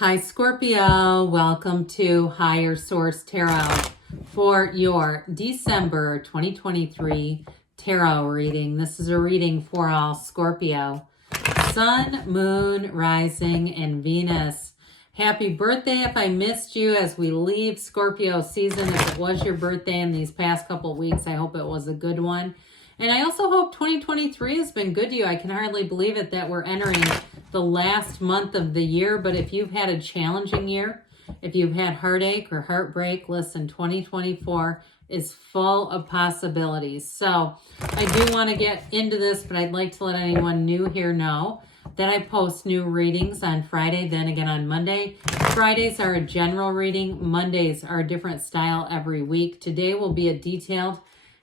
Hi Scorpio, welcome to Higher Source Tarot for your December 2023 tarot reading. This is a reading for all Scorpio. Sun, Moon, Rising, and Venus. Happy birthday if I missed you as we leave Scorpio season. If it was your birthday in these past couple of weeks, I hope it was a good one. And I also hope 2023 has been good to you. I can hardly believe it that we're entering the last month of the year. But if you've had a challenging year, if you've had heartache or heartbreak, listen, 2024 is full of possibilities. So I do want to get into this, but I'd like to let anyone new here know that I post new readings on Friday, then again on Monday. Fridays are a general reading. Mondays are a different style every week. Today will be a detailed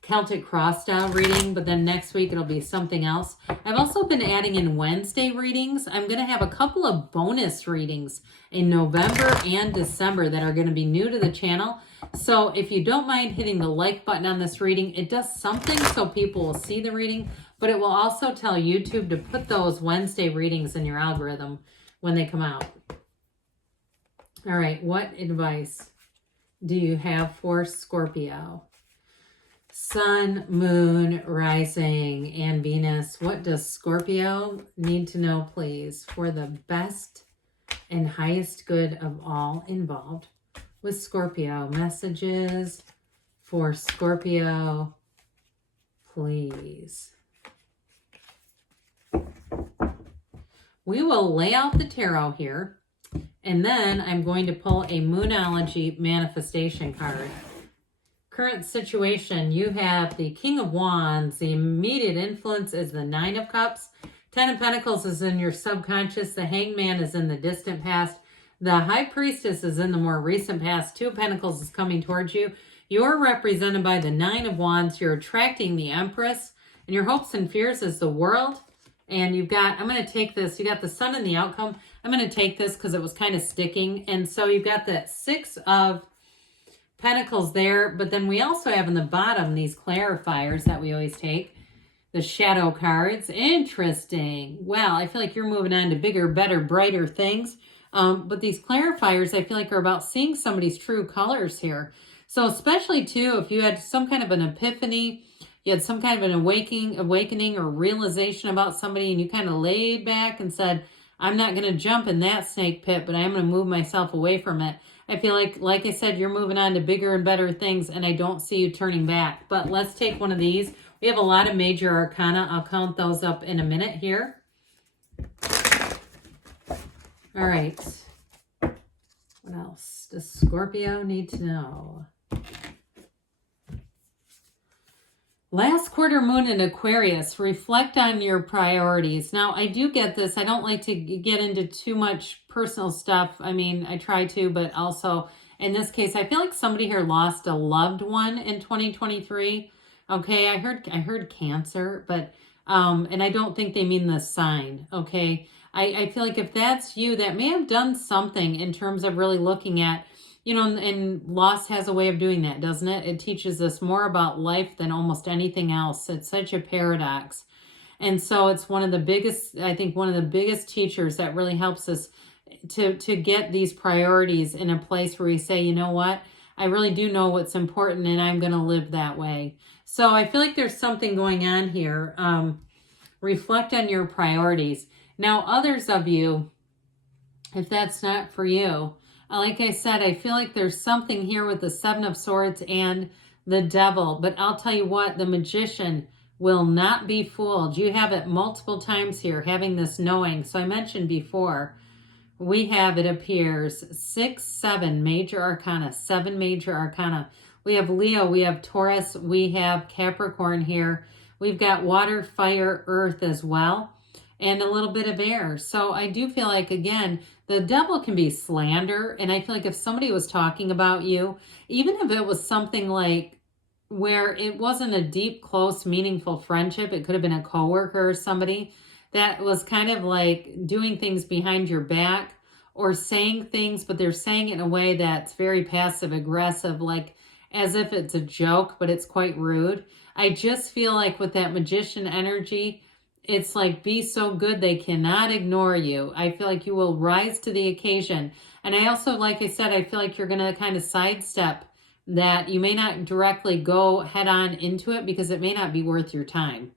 Celtic cross style reading, but then next week it'll be something else. I've also been adding in Wednesday readings. I'm going to have a couple of bonus readings in November and December that are going to be new to the channel. So if you don't mind hitting the like button on this reading, it does something so people will see the reading, but it will also tell YouTube to put those Wednesday readings in your algorithm when they come out. All right, what advice do you have for Scorpio? Sun, Moon, Rising, and Venus. What does Scorpio need to know, please, for the best and highest good of all involved with Scorpio? Messages for Scorpio, please. We will lay out the tarot here, and then I'm going to pull a Moonology manifestation card. Current situation, you have the King of Wands. The immediate influence is the Nine of Cups. Ten of Pentacles is in your subconscious. The Hangman is in the distant past. The High Priestess is in the more recent past. Two of Pentacles is coming towards you. You're represented by the Nine of Wands. You're attracting the Empress. And your hopes and fears is the World. And you've got, I'm going to take this. You got the Sun and the Outcome. I'm going to take this because it was kind of sticking. And so you've got that Six of Pentacles there, but then we also have in the bottom these clarifiers that we always take, the shadow cards. Interesting. Well, I feel like you're moving on to bigger, better, brighter things. But these clarifiers, I feel like are about seeing somebody's true colors here. So especially too, if you had some kind of an epiphany, you had some kind of an awakening or realization about somebody, and you kind of laid back and said, I'm not going to jump in that snake pit, but I'm going to move myself away from it. I feel like I said, you're moving on to bigger and better things, and I don't see you turning back. But let's take one of these. We have a lot of major arcana. I'll count those up in a minute here. All right. What else does Scorpio need to know? Last quarter moon in Aquarius, reflect on your priorities. Now, I do get this. I don't like to get into too much personal stuff. I mean, I try to, but also in this case, I feel like somebody here lost a loved one in 2023. Okay, I heard cancer, but, and I don't think they mean the sign. Okay, I feel like if that's you, that may have done something in terms of really looking at, you know, and loss has a way of doing that, doesn't it? It teaches us more about life than almost anything else. It's such a paradox. And so it's one of the biggest, I think one of the biggest teachers that really helps us to get these priorities in a place where we say, you know what, I really do know what's important and I'm going to live that way. So I feel like there's something going on here. Reflect on your priorities. Now, others of you, if that's not for you, like I said, I feel like there's something here with the Seven of Swords and the Devil. But I'll tell you what, the Magician will not be fooled. You have it multiple times here, having this knowing. So I mentioned before, we have, it appears, 6, 7 major arcana, 7 major arcana. We have Leo, we have Taurus, we have Capricorn here. We've got water, fire, earth as well, and a little bit of air. So I do feel like, again, the devil can be slander. And I feel like if somebody was talking about you, even if it was something like where it wasn't a deep, close, meaningful friendship, it could have been a coworker or somebody that was kind of like doing things behind your back or saying things, but they're saying it in a way that's very passive aggressive, like as if it's a joke, but it's quite rude. I just feel like with that Magician energy, it's like be so good they cannot ignore you. I feel like you will rise to the occasion. And I also, like I said, I feel like you're going to kind of sidestep that. You may not directly go head on into it because it may not be worth your time.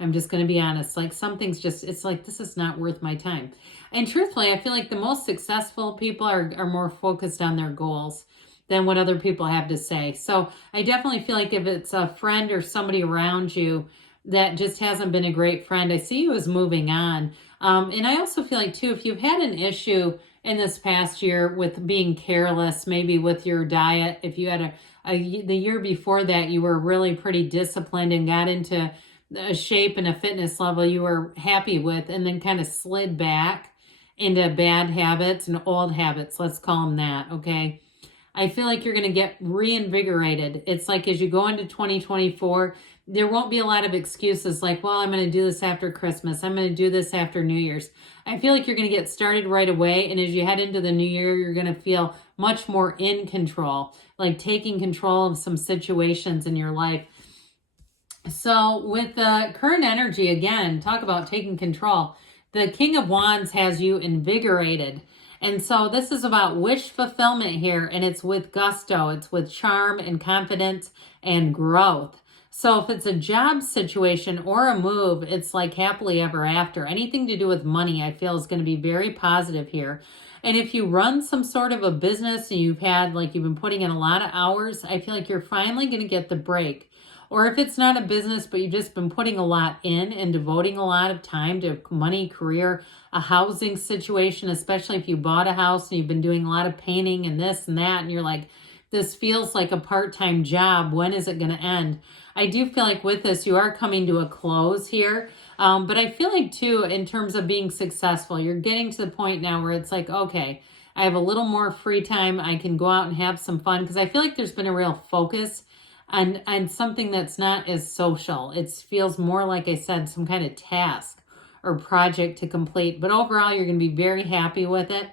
I'm just going to be honest. Like something's just, it's like, this is not worth my time. And truthfully, I feel like the most successful people are more focused on their goals than what other people have to say. So I definitely feel like if it's a friend or somebody around you that just hasn't been a great friend, I see you as moving on. And I also feel like too, if you've had an issue in this past year with being careless, maybe with your diet, if you had the year before that, you were really pretty disciplined and got into a shape and a fitness level you were happy with, and then kind of slid back into bad habits and old habits, let's call them that, okay? I feel like you're going to get reinvigorated. It's like as you go into 2024, there won't be a lot of excuses like, well, I'm going to do this after Christmas. I'm going to do this after New Year's. I feel like you're going to get started right away. And as you head into the new year, you're going to feel much more in control, like taking control of some situations in your life. So with the current energy, again, talk about taking control. The King of Wands has you invigorated. And so this is about wish fulfillment here, and it's with gusto. It's with charm and confidence and growth. So if it's a job situation or a move, it's like happily ever after. Anything to do with money, I feel is going to be very positive here. And if you run some sort of a business and you've been putting in a lot of hours, I feel like you're finally going to get the break. Or if it's not a business, but you've just been putting a lot in and devoting a lot of time to money, career, a housing situation, especially if you bought a house and you've been doing a lot of painting and this and that, and you're like, this feels like a part-time job. When is it going to end? I do feel like with this, you are coming to a close here. But I feel like too, in terms of being successful, you're getting to the point now where it's like, okay, I have a little more free time. I can go out and have some fun, because I feel like there's been a real focus on something that's not as social. It feels more, like I said, some kind of task or project to complete. But overall, you're going to be very happy with it.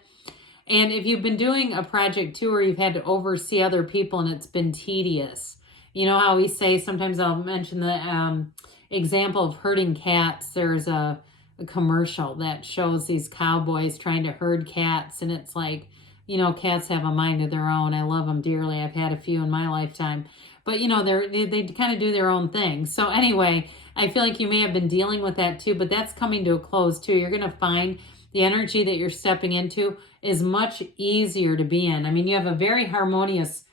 And if you've been doing a project too, where you've had to oversee other people and it's been tedious, you know how we say, sometimes I'll mention the example of herding cats. There's a commercial that shows these cowboys trying to herd cats, and it's like, you know, cats have a mind of their own. I love them dearly. I've had a few in my lifetime. But, you know, they kind of do their own thing. So anyway, I feel like you may have been dealing with that too, but that's coming to a close too. You're going to find the energy that you're stepping into is much easier to be in. I mean, you have a very harmonious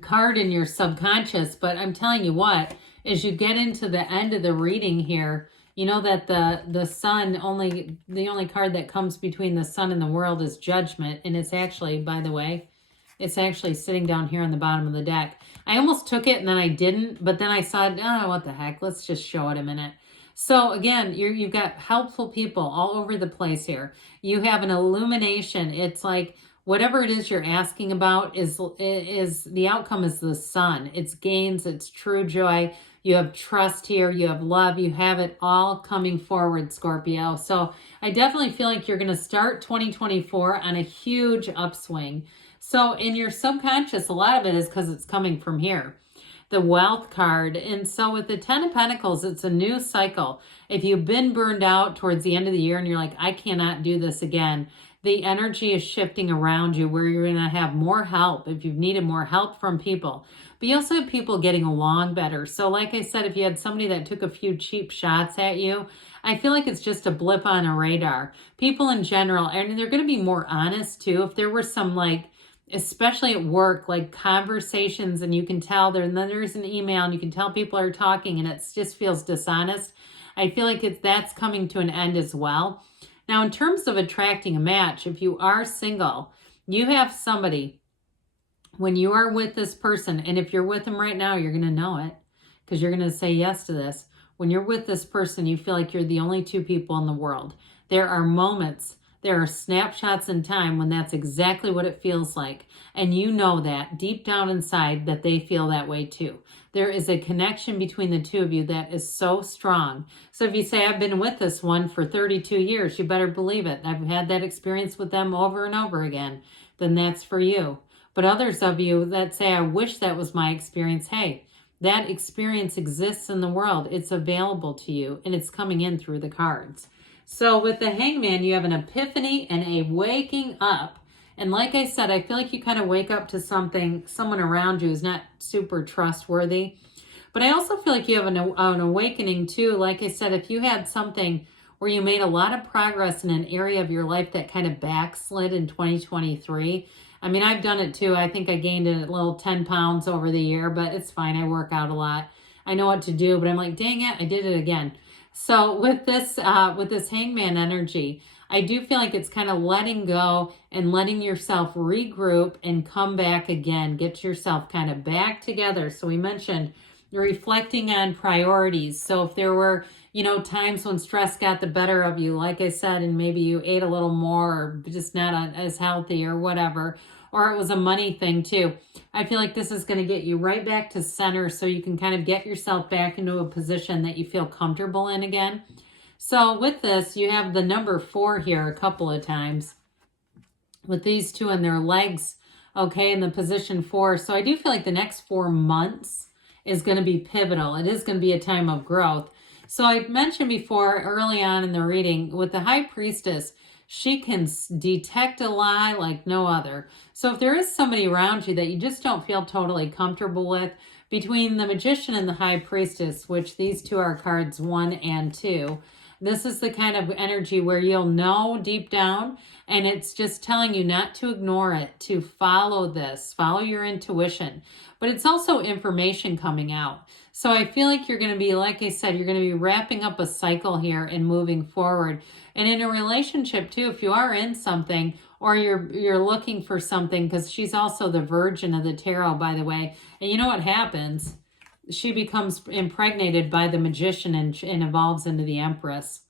card in your subconscious, but I'm telling you what, as you get into the end of the reading here, you know that the sun, the only card that comes between the sun and the world is Judgment. And it's actually, by the way, it's actually sitting down here on the bottom of the deck. I almost took it and then I didn't, but then I saw, oh, what the heck, let's just show it a minute. So again, you've got helpful people all over the place here. You have an illumination. It's like whatever it is you're asking about is the outcome is the sun. It's gains, it's true joy. You have trust here, you have love, you have it all coming forward, Scorpio. So I definitely feel like you're going to start 2024 on a huge upswing. So in your subconscious, a lot of it is because it's coming from here, the wealth card. And so with the 10 of Pentacles, it's a new cycle. If you've been burned out towards the end of the year and you're like, I cannot do this again, the energy is shifting around you where you're going to have more help if you've needed more help from people. But you also have people getting along better. So like I said, if you had somebody that took a few cheap shots at you, I feel like it's just a blip on a radar. People in general, and they're going to be more honest too. If there were some especially at work, like conversations, and you can tell then there's an email and you can tell people are talking and it just feels dishonest. I feel like that's coming to an end as well. Now, in terms of attracting a match, if you are single, you have somebody, when you are with this person, and if you're with them right now, you're going to know it because you're going to say yes to this. When you're with this person, you feel like you're the only two people in the world. There are moments, there are snapshots in time when that's exactly what it feels like. And you know that deep down inside that they feel that way too. There is a connection between the two of you that is so strong. So if you say, I've been with this one for 32 years, you better believe it. I've had that experience with them over and over again. Then that's for you. But others of you that say, I wish that was my experience, hey, That experience exists in the world. It's available to you, and it's coming in through the cards. So with the Hangman, you have an epiphany and a waking up. And like I said, I feel like you kind of wake up to someone around you is not super trustworthy. But I also feel like you have an awakening too. Like I said, if you had something where you made a lot of progress in an area of your life that kind of backslid in 2023. I mean, I've done it too. I think I gained a little 10 pounds over the year, but it's fine. I work out a lot. I know what to do, but I'm like, dang it, I did it again. So with this Hangman energy, I do feel like it's kind of letting go and letting yourself regroup and come back again. Get yourself kind of back together. So we mentioned reflecting on priorities. So if there were, times when stress got the better of you, like I said, and maybe you ate a little more or just not as healthy or whatever, or it was a money thing too. I feel like this is going to get you right back to center so you can kind of get yourself back into a position that you feel comfortable in again. So with this, you have the number 4 here a couple of times with these two and their legs, okay, in the position 4. So I do feel like the next 4 months is going to be pivotal. It is going to be a time of growth. So I mentioned before early on in the reading with the High Priestess, she can detect a lie like no other. So if there is somebody around you that you just don't feel totally comfortable with, between the Magician and the High Priestess, which these two are cards 1 and 2, this is the kind of energy where you'll know deep down, and it's just telling you not to ignore it, to follow this, follow your intuition. But it's also information coming out. So I feel like you're going to be, like I said, you're going to be wrapping up a cycle here and moving forward. And in a relationship too, if you are in something or you're looking for something, because she's also the Virgin of the Tarot, by the way. And you know what happens? She becomes impregnated by the Magician and evolves into the Empress.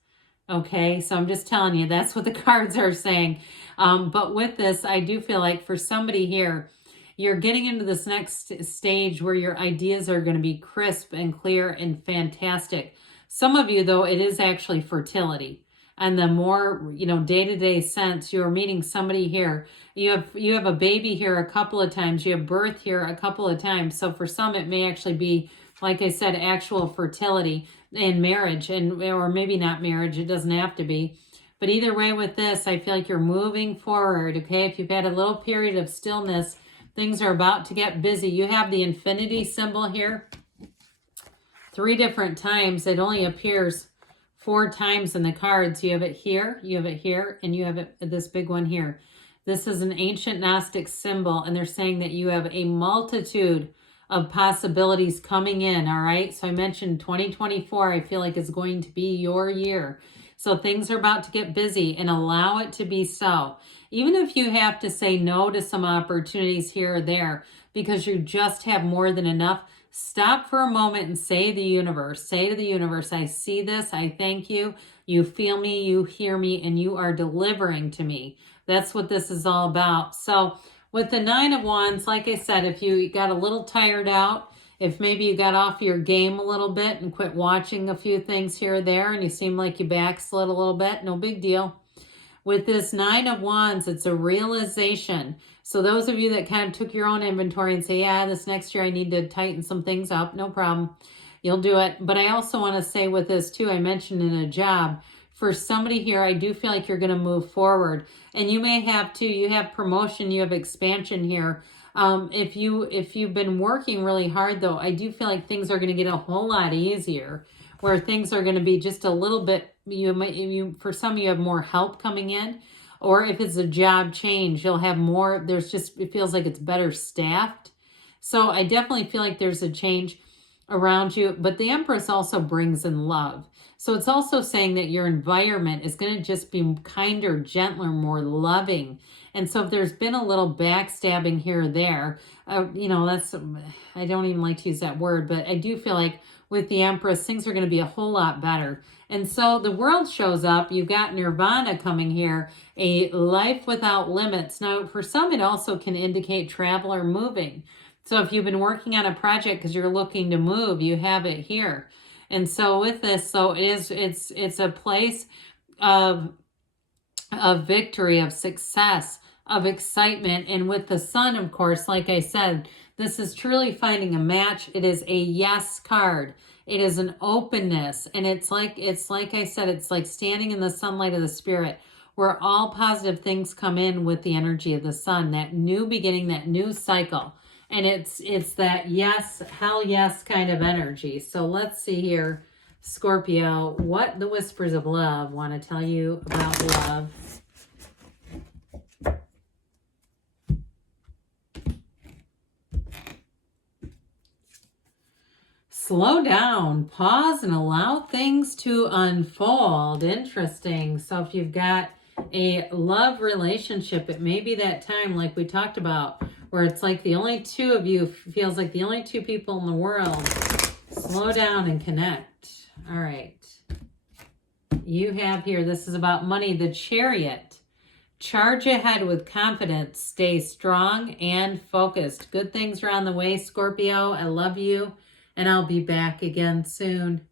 Okay, so I'm just telling you, that's what the cards are saying. But with this, I do feel like for somebody here, you're getting into this next stage where your ideas are going to be crisp and clear and fantastic. Some of you, though, it is actually fertility. And the more, day-to-day sense, you're meeting somebody here. You have a baby here a couple of times. You have birth here a couple of times. So for some, it may actually be, like I said, actual fertility in marriage, or maybe not marriage. It doesn't have to be. But either way with this, I feel like you're moving forward, okay? If you've had a little period of stillness, things are about to get busy. You have the infinity symbol here 3 different times. It only appears 4 times in the cards. You have it here, and you have it, this big one here. This is an ancient Gnostic symbol, and they're saying that you have a multitude of possibilities coming in, all right? So I mentioned 2024, I feel like is going to be your year. So things are about to get busy, and allow it to be so. Even if you have to say no to some opportunities here or there because you just have more than enough, stop for a moment and say to the universe, I see this, I thank you, you feel me, you hear me, and you are delivering to me. That's what this is all about. So with the 9 of Wands, like I said, if you got a little tired out, if maybe you got off your game a little bit and quit watching a few things here or there and you seem like you backslid a little bit, no big deal. With this 9 of Wands, it's a realization. So those of you that kind of took your own inventory and say, yeah, this next year I need to tighten some things up, no problem. You'll do it. But I also want to say with this too, I mentioned in a job, for somebody here, I do feel like you're going to move forward. And you may have too, you have promotion, you have expansion here. If you've been working really hard though, I do feel like things are going to get a whole lot easier, where things are going to be just a little bit, for some you have more help coming in, or if it's a job change, you'll have more, it feels like it's better staffed. So I definitely feel like there's a change around you, but the Empress also brings in love. So it's also saying that your environment is going to just be kinder, gentler, more loving. And so if there's been a little backstabbing here or there, I don't even like to use that word, but I do feel like with the Empress, things are going to be a whole lot better. And so the world shows up. You've got Nirvana coming here, a life without limits. Now, for some, it also can indicate travel or moving. So if you've been working on a project because you're looking to move, you have it here. And so with this, it's a place of victory, of success, of excitement. And with the sun, of course, like I said, this is truly finding a match. It is a yes card. It is an openness. And it's like I said, it's like standing in the sunlight of the spirit, where all positive things come in with the energy of the sun, that new beginning, that new cycle. And it's that yes, hell yes kind of energy. So let's see here, Scorpio, what the whispers of love want to tell you about love. Slow down, pause, and allow things to unfold. Interesting. So if you've got a love relationship, it may be that time, like we talked about, where it's like the only two of you, feels like the only two people in the world. Slow down and connect. All right. You have here, this is about money, the Chariot. Charge ahead with confidence. Stay strong and focused. Good things are on the way, Scorpio. I love you, and I'll be back again soon.